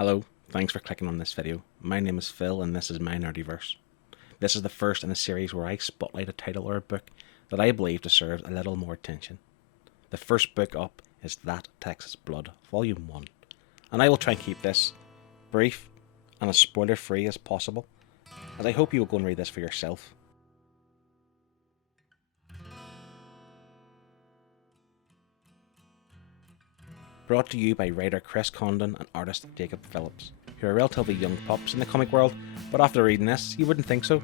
Hello, thanks for clicking on this video. My name is Phil and this is my Nerdyverse. This is the first in a series where I spotlight a title or a book that I believe deserves a little more attention. The first book up is That Texas Blood, Volume 1. And I will try and keep this brief and as spoiler free as possible, as I hope you will go and read this for yourself. Brought to you by writer Chris Condon and artist Jacob Phillips, who are relatively young pups in the comic world, but after reading this, you wouldn't think so.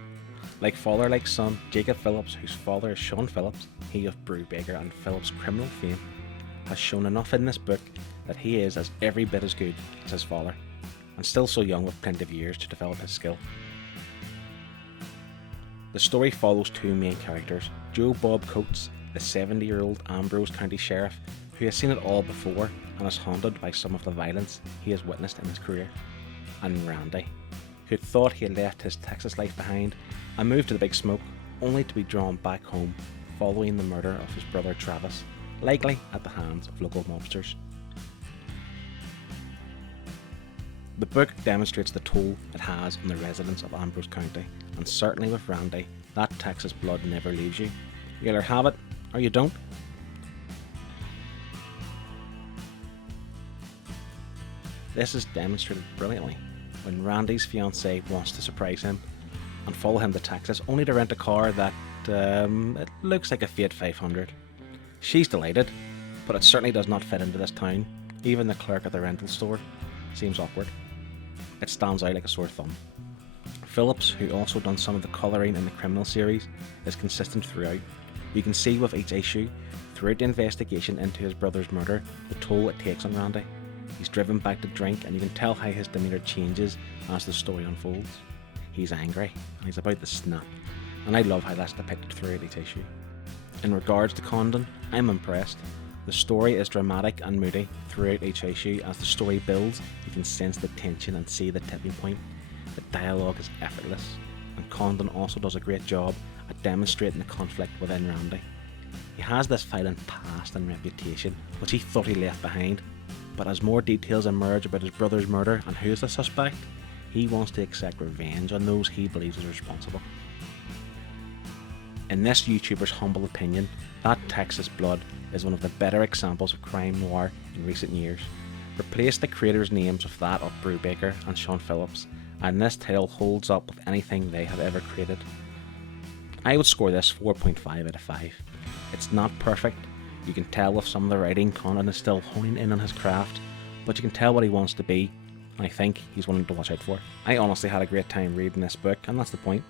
Like father, like son, Jacob Phillips, whose father is Sean Phillips, he of Brubaker and Phillips' criminal fame, has shown enough in this book that he is as every bit as good as his father, and still so young with plenty of years to develop his skill. The story follows two main characters, Joe Bob Coates, the 70-year-old Ambrose County Sheriff, who has seen it all before and is haunted by some of the violence he has witnessed in his career, and Randy, who had thought he had left his Texas life behind and moved to the Big Smoke, only to be drawn back home following the murder of his brother Travis, likely at the hands of local mobsters. The book demonstrates the toll it has on the residents of Ambrose County, and certainly with Randy, that Texas blood never leaves you. You either have it or you don't. This is demonstrated brilliantly when Randy's fiancée wants to surprise him and follow him to Texas, only to rent a car that it looks like a Fiat 500. She's delighted, but it certainly does not fit into this town. Even the clerk at the rental store seems awkward. It stands out like a sore thumb. Phillips, who also done some of the colouring in the criminal series, is consistent throughout. You can see with each issue, throughout the investigation into his brother's murder, the toll it takes on Randy. He's driven back to drink, and you can tell how his demeanour changes as the story unfolds. He's angry, and he's about to snap, and I love how that's depicted throughout each issue. In regards to Condon, I'm impressed. The story is dramatic and moody throughout each issue. As the story builds, you can sense the tension and see the tipping point. The dialogue is effortless, and Condon also does a great job at demonstrating the conflict within Randy. He has this violent past and reputation, which he thought he left behind, but as more details emerge about his brother's murder and who is the suspect, he wants to exact revenge on those he believes is responsible. In this YouTuber's humble opinion, That Texas Blood is one of the better examples of crime noir in recent years. Replace the creators' names with that of Brubaker and Sean Phillips, and this title holds up with anything they have ever created. I would score this 4.5 out of 5. It's not perfect. You can tell with some of the writing, Condon is still honing in on his craft, but you can tell what he wants to be, and I think he's one to watch out for. I honestly had a great time reading this book, and that's the point.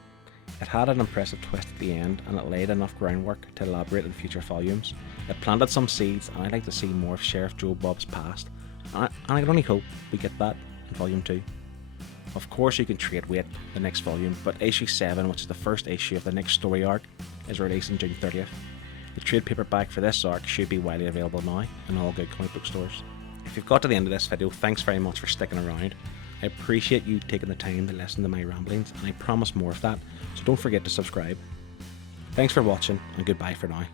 It had an impressive twist at the end, and it laid enough groundwork to elaborate in future volumes. It planted some seeds, and I'd like to see more of Sheriff Joe Bob's past, and I can only hope we get that in Volume 2. Of course you can trade wait the next volume, but issue 7, which is the first issue of the next story arc, is releasing June 30th. The trade paperback for this arc should be widely available now in all good comic book stores. If you've got to the end of this video, thanks very much for sticking around. I appreciate you taking the time to listen to my ramblings, and I promise more of that, so don't forget to subscribe. Thanks for watching, and goodbye for now.